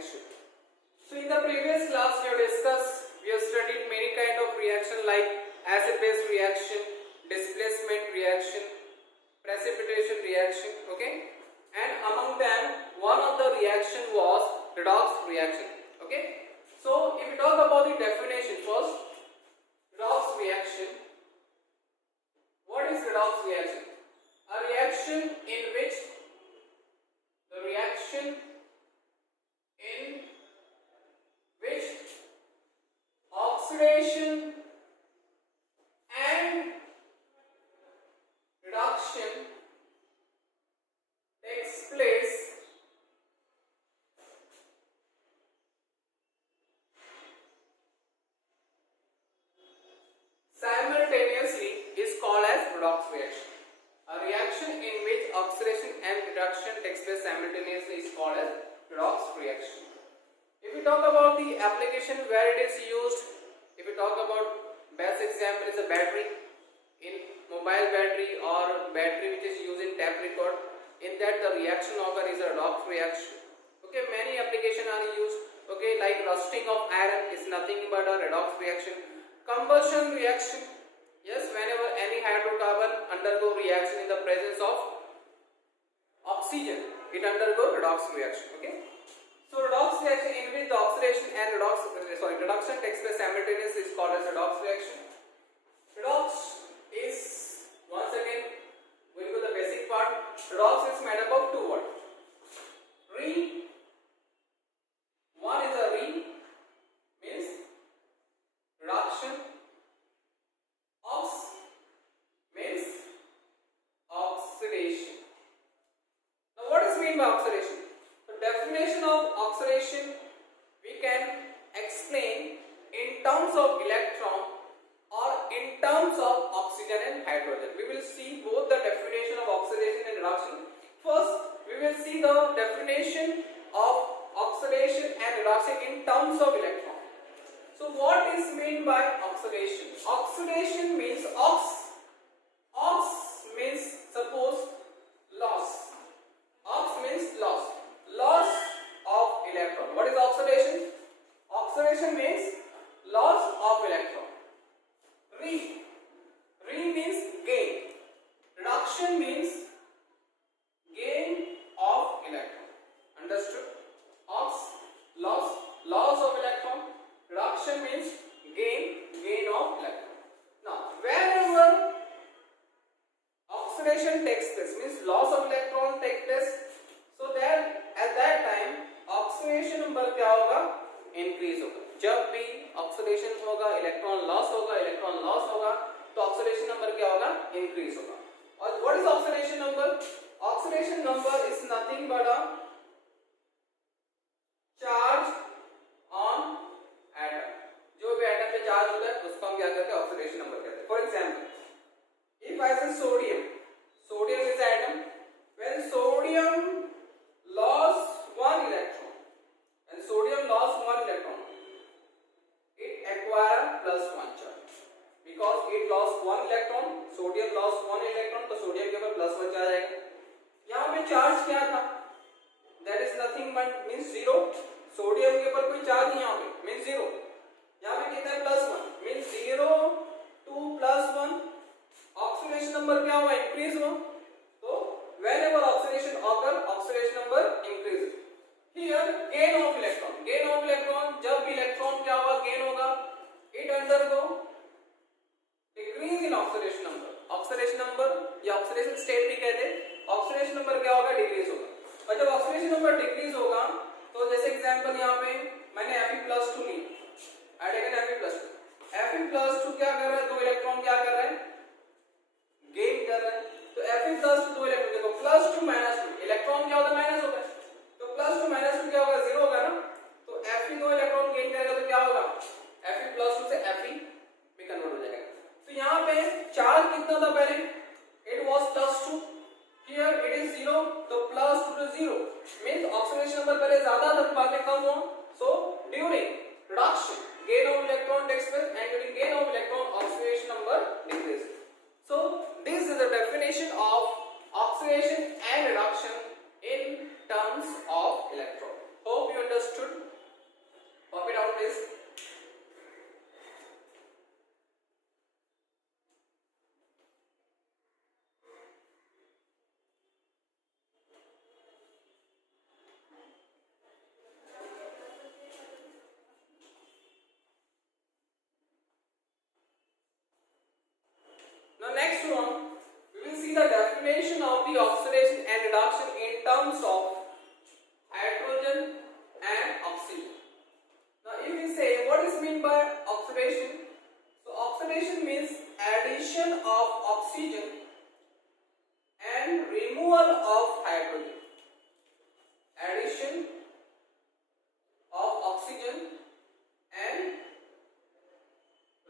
reaction. So in the previous class we have studied many kind of reaction like acid-base reaction, displacement reaction, precipitation reaction, okay? And among them, one of the reaction was redox reaction, okay? So if we talk about the definition first, redox reaction. What is redox reaction? A reaction in which oxidation and reduction takes place simultaneously is called as redox reaction. A reaction in which oxidation and reduction takes place simultaneously is called as redox reaction. If we talk about the application where it is used, if we talk about best example is a battery, in mobile battery or battery which is used in tape record, in that the reaction occur is a redox reaction. Okay, many applications are used, okay, like rusting of iron is nothing but a redox reaction. Combustion reaction, yes, whenever any hydrocarbon undergo reaction in the presence of oxygen, it undergo redox reaction, okay. So redox reaction in which the oxidation and reduction takes place simultaneously is called as redox reaction. Redox is, once again, going to the basic part. Redox is made up of two words. One is a means reduction. Ox means oxidation. Now what is meant by oxidation? The definition of oxidation we can explain in terms of electron or in terms of oxygen and hydrogen. We will see both the definition of oxidation and reduction. First, we will see the definition of oxidation and reduction in terms of electron. So what is meant by oxidation? Oxidation means ox means suppose loss. Ox means loss. Loss of electron. What is oxidation? Oxidation means loss of electron. Re means gain. Reduction means gain of electron. Understood? Ox, loss of electron. Reduction means gain of electron. Now, whenever oxidation takes place, means loss of electron takes place, so then at that time oxidation number क्या होगा? Increase होगा. जब भी oxidation होगा, electron loss होगा, तो oxidation number क्या होगा? इंक्रीज होगा. और what is oxidation number? Oxidation number is nothing but a charge on atom. जो भी एटम पे चार्ज होता है उसको हम क्या कहते हैं? ऑक्सीडेशन नंबर कहते हैं. फॉर एग्जांपल, इफ आई से sodium is atom, when sodium lost one electron, and sodium lost one electron, it acquire plus one charge. Because it lost one electron, sodium lost one electron, तो sodium के ऊपर plus one charge आएगा. यहाँ पे charge क्या था? That is nothing but means zero. Sodium के ऊपर कोई चार्ज नहीं, यहाँ पे means zero. यहाँ पे कितना है? Plus one. means 0 to plus 1. Oxidation number क्या हुआ? इंक्रीज हुआ. तो whenever oxidation occur, oxidation number increases. Here gain of electron, जब भी इलेक्ट्रॉन क्या होगा? गेन होगा. It undergo decrease in oxidation number. Oxidation number या ऑक्सीडेशन स्टेट भी कहते हैं. ऑक्सीडेशन नंबर क्या होगा? डिक्रीज होगा. और जब ऑक्सीडेशन नंबर डिक्रीज होगा, तो जैसे एग्जांपल यहाँ पे मैंने Fe+2 Lee, I taken Fe+2. Fe+2 क्या कर रहा है? दो इलेक्ट्रॉन क्या कर रहा है? गेन कर रहा है. तो Fe+2 दो इलेक्ट्रॉन, देखो +2 -2, इलेक्ट्रॉन क्या होता है? माइनस होता है. तो +2 -2 क्या होगा? 0 होगा ना. तो Fe दो इलेक्ट्रॉन गेन करेगा तो क्या होगा? Fe+2 से Fe में कन्वर्ट हो जाएगा. तो यहाँ पे चार्ज कितना था पहले? It was +2. Here it is 0. तो +2 to 0 means ऑक्सीडेशन नंबर पहले ज्यादा था, बाद में कम हुआ. So during reduction, gain of electron takes place, and during gain of electron, oxidation number decreases. So this is the definition of oxidation and reduction in terms of electron. Hope you understood. definition of the oxidation and reduction in terms of hydrogen and oxygen. Now if we say what is meant by oxidation, so oxidation means addition of oxygen and removal of hydrogen. Addition of oxygen and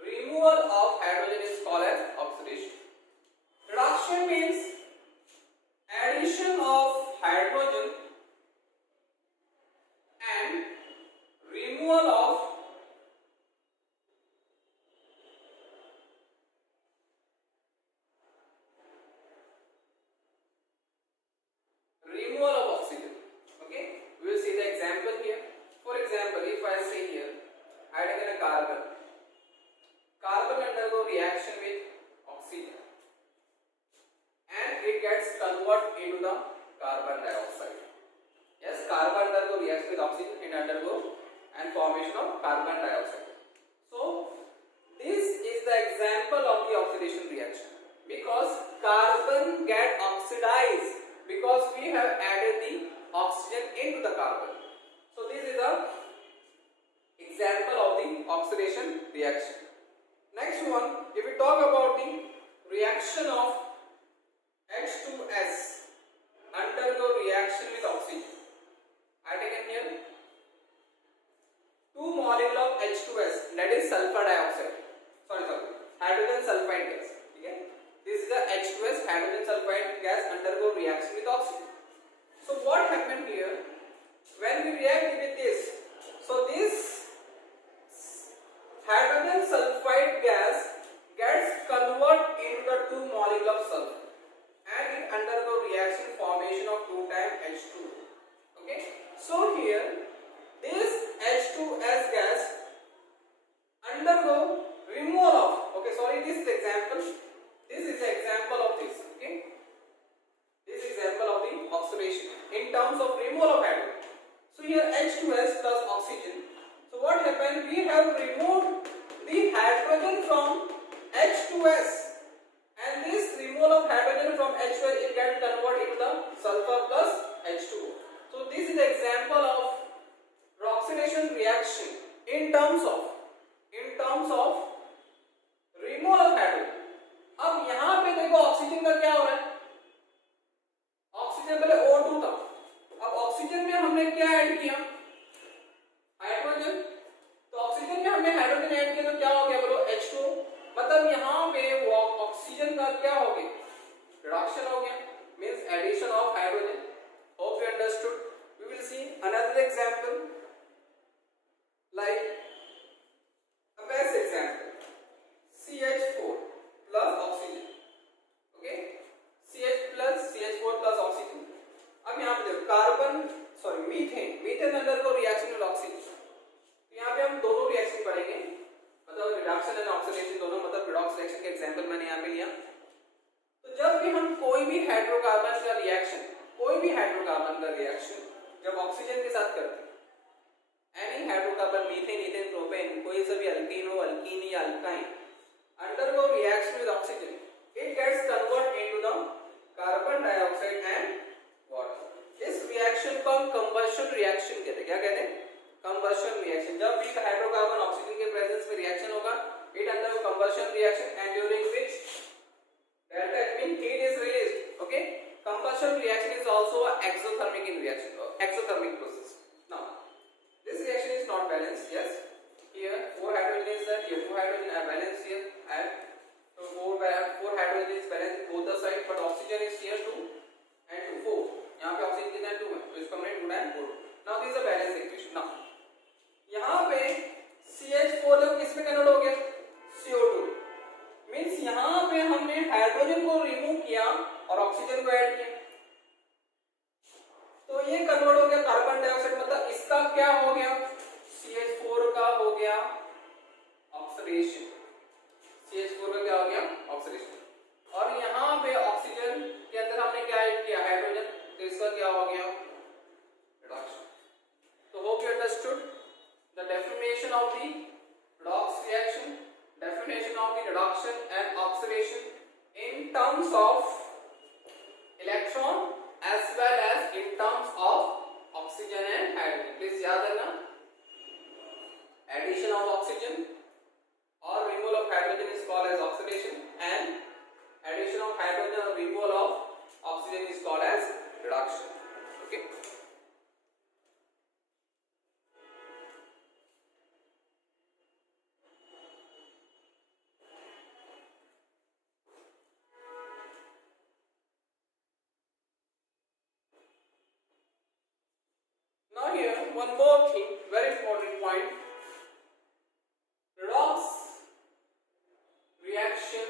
removal of hydrogen is called as oxidation. Reduction means addition of hydrogen and removal of oxygen. Okay, we will see the example here. For example, if I say here I have taken a carbon undergo reaction with oxygen and it gets converted into the carbon dioxide. Yes, carbon undergo reaction with oxygen and undergo and formation of carbon dioxide. So this is the example of the oxidation reaction, because carbon get oxidized because we have added the oxygen into the carbon. So this is the example of the oxidation reaction. Next one, if we talk about the reaction of H2S undergo reaction with oxygen, I taken here 2 molecule of H2S, that is sulfur dioxide. Hydrogen sulfide gas. Okay? This is the H2S, hydrogen sulfide gas, undergo reaction with oxygen. So what happened here? When we react with this, so this hydrogen sulfide gas gets converted into the 2 molecule of sulfur and it undergo reaction formation of 2 times H2. Okay? So here this H2S gas undergo removal of, this is the example. This is the example of this. Okay? This is example of the oxidation in terms of removal of hydrogen. So here H2S plus oxygen. So what happened? We have removed the hydrogen from H2S, and this removal of hydrogen from H2S, it gets converted into the sulfur plus H2O. So this is the example of oxidation reaction in terms of removal of hydrogen. अब यहाँ पे देखो oxygen का क्या हो रहा है? Oxygen पहले O2 था, अब ऑक्सीजन में हमने क्या ऐड किया? हाइड्रोजन। तो ऑक्सीजन में हमने हाइड्रोजन ऐड किया तो क्या हो गया बोलो? H2O। मतलब यहाँ पे वो ऑक्सीजन का क्या हो गया? रिडक्शन हो गया, means addition of hydrogen. Hope you understood. We will see another example, like a best example, CH4 plus oxygen. Okay, CH4 plus oxygen. अब यहाँ पे देखो methane undergo reaction with oxygen. तो यहाँ पे हम दोनों रिएक्शन पढ़ेंगे, मतलब रिडक्शन एंड ऑक्सीडेशन दोनों, मतलब रिडॉक्स रिएक्शन के एग्जांपल मैंने यहाँ पे लिया। तो जब भी हम कोई भी हाइड्रोकार्बन का रिएक्शन जब ऑक्सीजन के साथ करते हैं, any hydrocarbon, methane, ethane, propane, कोई सा भी अल्कीन हो, अल्कीन या alkyne, undergo reaction with oxygen, it gets converted into the carbon dioxide and water. इस रिएक्शन को हम कंबशन रिएक्शन कहते हैं। क्या कहते हैं? Combustion reaction. जब भी हाइड्रोकार्बन ऑक्सीजन के प्रेजेंस में रिएक्शन होगा, it undergo combustion reaction, and during which delta H means heat is released. Okay, combustion reaction is also a exothermic reaction, exothermic process. Now this reaction is not balanced. Yes, here 4 hydrogen is there, here 2 hydrogen are balanced here, and so 4 hydrogen is balanced both the side, but oxygen is here 2 and 4. यहाँ पे oxygen कितना है? 2 है, तो इसको हमने 2 and 4. Now this is a balanced equation. Now यहाँ पे CH4 जब किस में कन्वर्ट हो गया? CO2, मींस यहाँ पे हमने हाइड्रोजन को रिमूव किया और ऑक्सीजन को ऐड किया, तो ये कन्वर्ट हो गया कार्बन डाइऑक्साइड। मतलब इसका क्या हो गया? CH4 का हो गया ऑक्सीडेशन। CH4 का क्या हो गया? ऑक्सीडेशन। और यहाँ पे ऑक्सीजन के अंदर हमने क्या ऐड किया? हाइड्रोजन, तो इसका क्या हो गया? रिडक्शन। तो hope you understood the definition of the redox reaction, definition of the reduction and oxidation in terms of electron as well as in terms of oxygen and hydrogen. Please याद रखना, addition of oxygen or removal of hydrogen is called as oxidation, and addition of hydrogen or removal of oxygen is called as reduction. Okay. Now here one more thing, very important point. Redox reaction,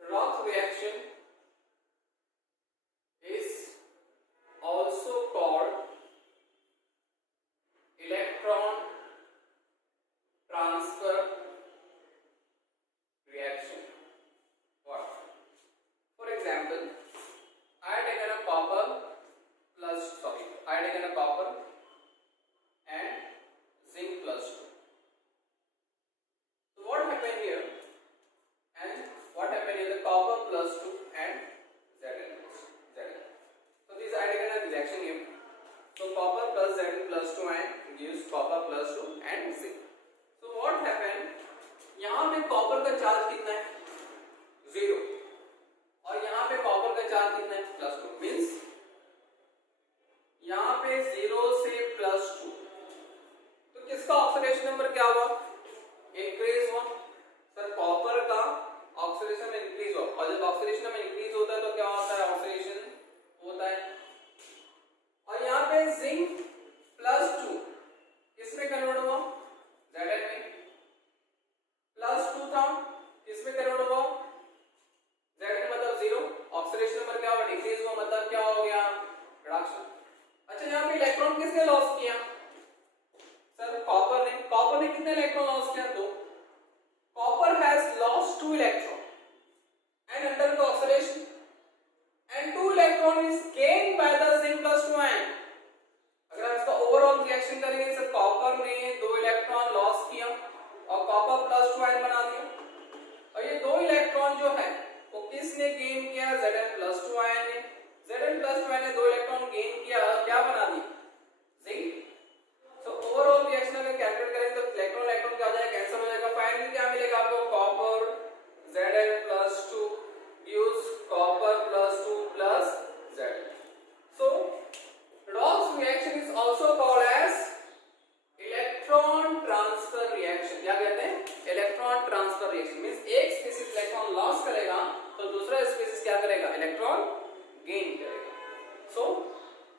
redox reaction is also called electron transfer reaction. What? For example, I had taken a copper and zinc plus 2. So what happened here? And what happened here? The copper plus 2 and Zn. So these I taken a reaction here. So copper plus Zn plus 2 and gives copper plus 2 and zinc. So what happened? यहाँ पे copper का charge कितना है? 0. और यहाँ पे copper का charge कितना है? +2. मीन्स यहाँ पे 0 से +2. तो किसका ऑक्सीडेशन नंबर क्या हुआ? इंक्रीज हुआ. सर कॉपर का ऑक्सीडेशन में इंक्रीज हुआ, और जब ऑक्सीडेशन में इंक्रीज होता है तो क्या होता है? ऑक्सीडेशन होता है. और यहाँ पे जिंक +2 किसमें कन्वर्ट हुआ? Zn में. +2 था, किसमें कन्वर्ट हुआ? Zn मतलब 0. ऑक्सीडेशन नंबर क्या हुआ? डिक्रीज हुआ, मतलब क्या हो गया? रिडक्शन. अच्छा, यहाँ पे इलेक्ट्रॉन किसने लॉस किया? सर कॉपर ने. कॉपर ने कितने इलेक्ट्रॉन लॉस किया? 2. Copper has lost 2 electron and under oxidation, and 2 electron is gained by the zinc +2 ion. अगर हम इसका ओवरऑल रिएक्शन करेंगे, सर कॉपर ने 2 इलेक्ट्रॉन लॉस किया और कॉपर +2 आयन बना दिया, और ये 2 इलेक्ट्रॉन जो है वो किसने गेन किया? Zn+2 आयन ने. Zn+2 आयन ने 2 इलेक्ट्रॉन गेन किया और क्या बना दिया? जिंक. सो ओवरऑल रिएक्शन अगर कैलकुलेट करें तो इलेक्ट्रॉन इलेक्ट्रॉन क्या हो जाएगा? कैंसिल हो जाएगा. फाइनली क्या मिलेगा आपको? Copper Zn+2 gives copper +2 plus Zn. So redox reaction is also called as electron transfer reaction. क्या कहते हैं? Electron transfer reaction. मींस एक स्पीशीज इलेक्ट्रॉन लॉस करेगा तो दूसरा स्पीशीज क्या करेगा? इलेक्ट्रॉन गेन करेगा. So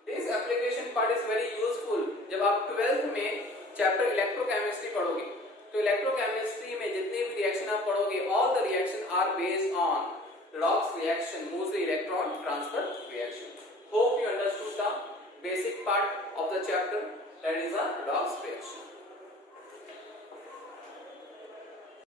this application part is very useful. जब आप 12th में चैप्टर इलेक्ट्रोकेमिस्ट्री पढ़ोगे तो इलेक्ट्रोकेमिस्ट्री में जितने भी रिएक्शन आप पढ़ोगे, all the reaction are based on redox reaction, mostly electron transfer reaction. Hope you understood the basic part of the chapter, that is a redox reaction.